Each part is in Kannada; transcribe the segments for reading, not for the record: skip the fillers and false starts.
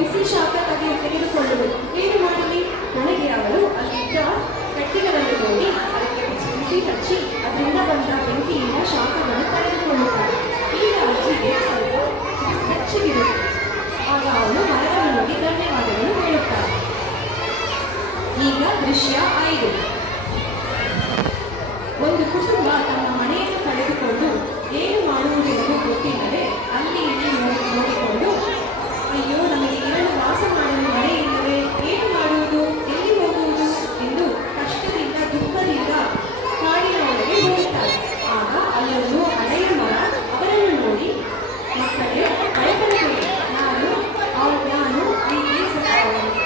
ಬಿಸಿ ಶಾಖ ತೆಗೆದುಕೊಳ್ಳುವುದು. ಏನು ಮಾಡಲಿ? ನನಗೆ ಅವಳು ಅಲ್ಲಿದ್ದ ಕಟ್ಟಿಗಳನ್ನು ನೋಡಿ ಅದಕ್ಕೆ ಬಿಸಿ ಹಚ್ಚಿ ಅದರಿಂದ ಬಂದ ಬೆಂಕಿಯಿಂದ ಶಾಖವನ್ನು ಪಡೆದುಕೊಳ್ಳುತ್ತಾಳೆ. ಈಗ ಅಜ್ಜಿಗೆ ಸ್ವಲ್ಪ ಬೆಚ್ಚಗಿರುತ್ತದೆ. ಆಗ ಅವಳು ಮರವನ್ನು ನೋಡಿ ಧನ್ಯವಾದಗಳು ಹೇಳುತ್ತಾಳೆ. ಈಗ ದೃಶ್ಯ 5. ಒಂದು ಕುಟುಂಬ ತಮ್ಮ ಮನೆಯನ್ನು ಕಳೆದುಕೊಂಡು ಏನು ಮಾಡುವುದೆಂದು ಗೊತ್ತಿಲ್ಲದೆ ಅಲ್ಲಿ ಇಲ್ಲಿ ನೋಡಿಕೊಂಡು, ಅಯ್ಯೋ ನಮಗೆ ಇರಲು ವಾಸ ಮಾಡಲು ಮನೆ ಇಲ್ಲವೇ, ಏನು ಮಾಡುವುದು, ಎಲ್ಲಿ ಹೋಗುವುದು ಎಂದು ಕಷ್ಟದಿಂದ ದುಃಖದಿಂದ ಕಾಡಿನ ಒಳಗೆ ಹೋಗುತ್ತಾರೆ. ಆಗ ಅಲ್ಲೊಂದು ಹಳೆಯ ಮರ ಅವರನ್ನು ನೋಡಿ, ಮಕ್ಕಳೇ ಭಯಪಡಬೇಡಿ, ನಾನು ಹೀಗೆ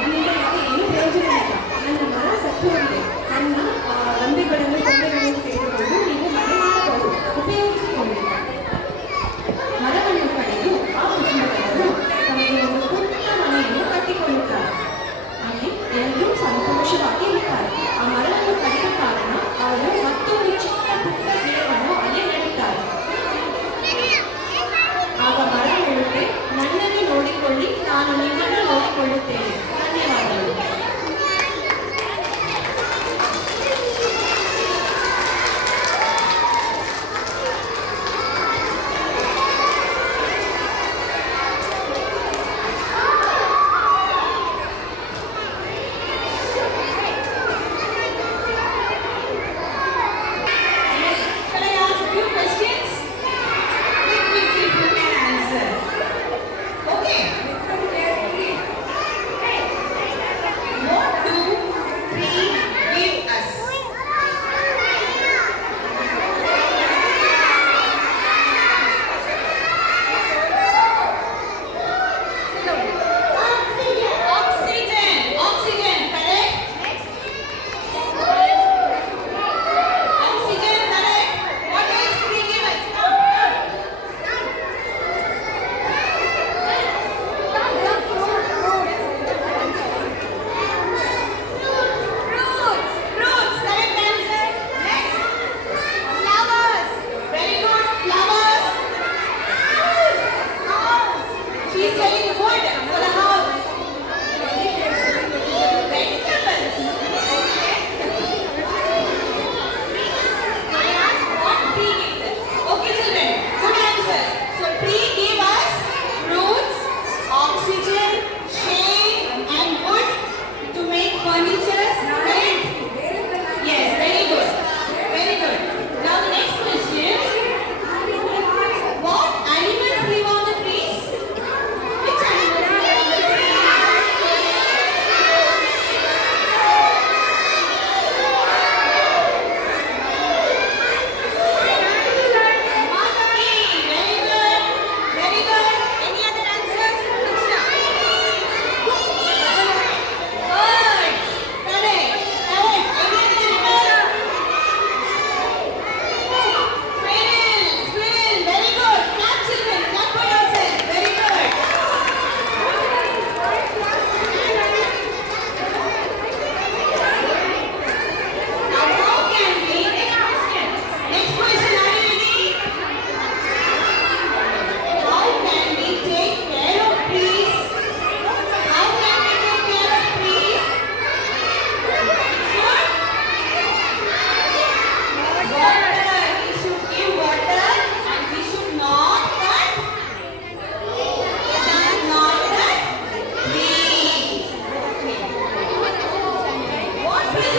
ನನ್ನಿಂದ ಏನು ಪ್ರಯೋಜನ ಇಲ್ಲ, ನನ್ನ ಮರ ಸತ್ತು ಹೋಗಿದೆ, ನನ್ನ ಗೊಂಬೆಗಳನ್ನು ತೆಗೆದುಕೊಂಡು ನೀವು ಮನೆ ಮಾಡಬಹುದು, ಉಪಯೋಗಿಸಿಕೊಳ್ಳಿ. ಮರವನ್ನು ಪಡೆದು ಆ ಕುಟುಂಬದವರು ತಮಗೆ ಒಂದು ಪುಟ್ಟ ಮನೆಯನ್ನು ಕಟ್ಟಿಕೊಳ್ಳುತ್ತಾರೆ. ಅಲ್ಲಿ ಎಲ್ಲರೂ ಸಂತೋಷವಾಗಿ ಇರುತ್ತಾರೆ. ಆ ಮರವನ್ನು ಕಡಿದ ಕಾರಣ ಅವರು ಮತ್ತೊಂದು ಚಿಕ್ಕ ಪುಟ್ಟ ಗಿಡವನ್ನು ಅಲ್ಲಿ ನೆಡುತ್ತಾರೆ. ಆಗ ಮರ ಹೇಳುತ್ತೆ, ನನ್ನನ್ನು ನೋಡಿಕೊಳ್ಳಿ, ನಾನು ನಿಮ್ಮನ್ನು ನೋಡಿಕೊಳ್ಳುತ್ತೇನೆ, ಧನ್ಯವಾದಗಳು. She's telling